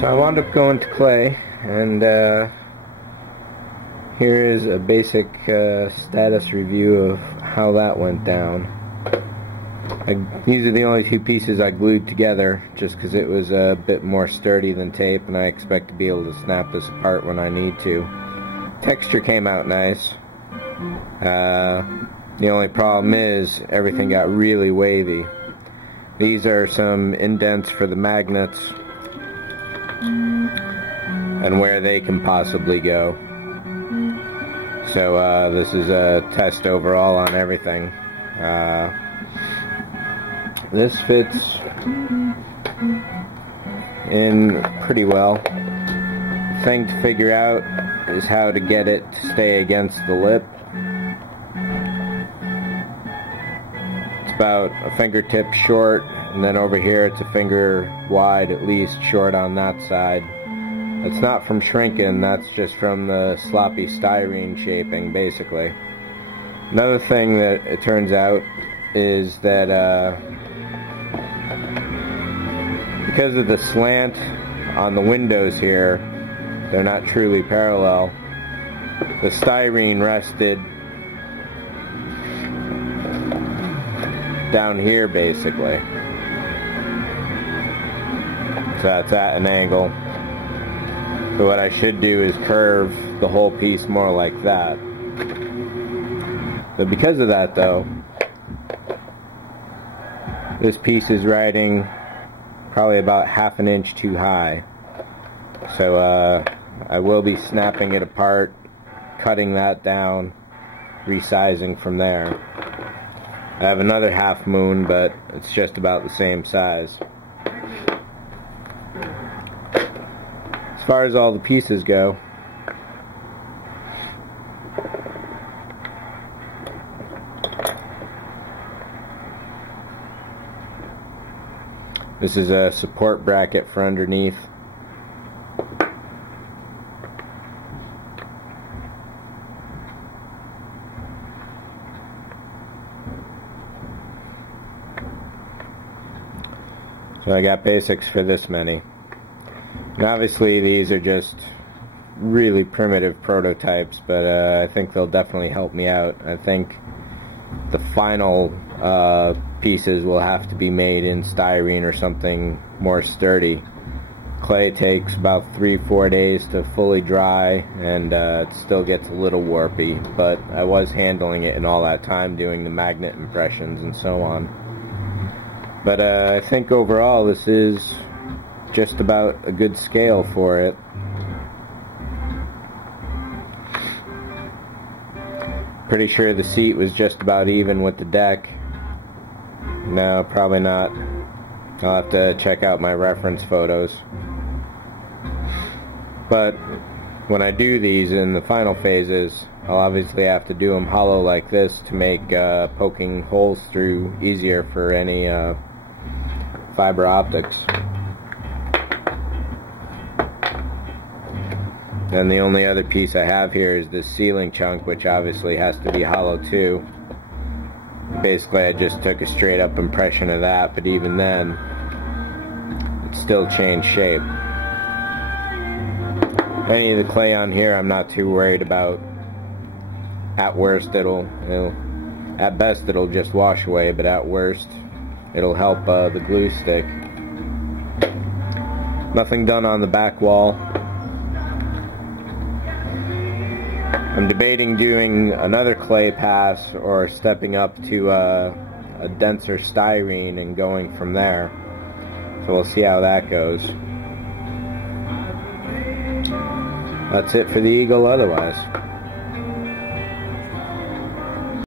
So I wound up going to clay, and here is a basic status review of how that went down. These are the only two pieces I glued together just because it was a bit more sturdy than tape, and I expect to be able to snap this apart when I need to. Texture came out nice. The only problem is everything got really wavy. These are some indents for the magnets and where they can possibly go. So this is a test overall on everything. This fits in pretty well. The thing to figure out is how to get it to stay against the lip. It's about a fingertip short, and then over here it's a finger wide at least short on that side. It's not from shrinking, that's just from the sloppy styrene shaping, basically. Another thing that it turns out is that because of the slant on the windows here, they're not truly parallel. The styrene rested down here, basically. So that's at an angle. So what I should do is curve the whole piece more like that. But because of that, though, this piece is riding probably about half an inch too high. So I will be snapping it apart, cutting that down, resizing from there. I have another half moon, but it's just about the same size. As far as all the pieces go, this is a support bracket for underneath. So I got basics for this many. And obviously these are just really primitive prototypes, but I think they'll definitely help me out. I think the final pieces will have to be made in styrene or something more sturdy. Clay takes about 3-4 days to fully dry, and it still gets a little warpy, but I was handling it in all that time, doing the magnet impressions and so on. But I think overall this is just about a good scale for it. Pretty sure the seat was just about even with the deck. No, probably not. I'll have to check out my reference photos. But when I do these in the final phases, I'll obviously have to do them hollow like this to make poking holes through easier for any fiber optics. And the only other piece I have here is this ceiling chunk, which obviously has to be hollow too. Basically I just took a straight up impression of that, but even then it still changed shape. Any of the clay on here I'm not too worried about. At worst at best it'll just wash away, but at worst it'll help the glue stick. Nothing done on the back wall. I'm debating doing another clay pass or stepping up to a denser styrene and going from there. So we'll see how that goes. That's it for the Eagle otherwise.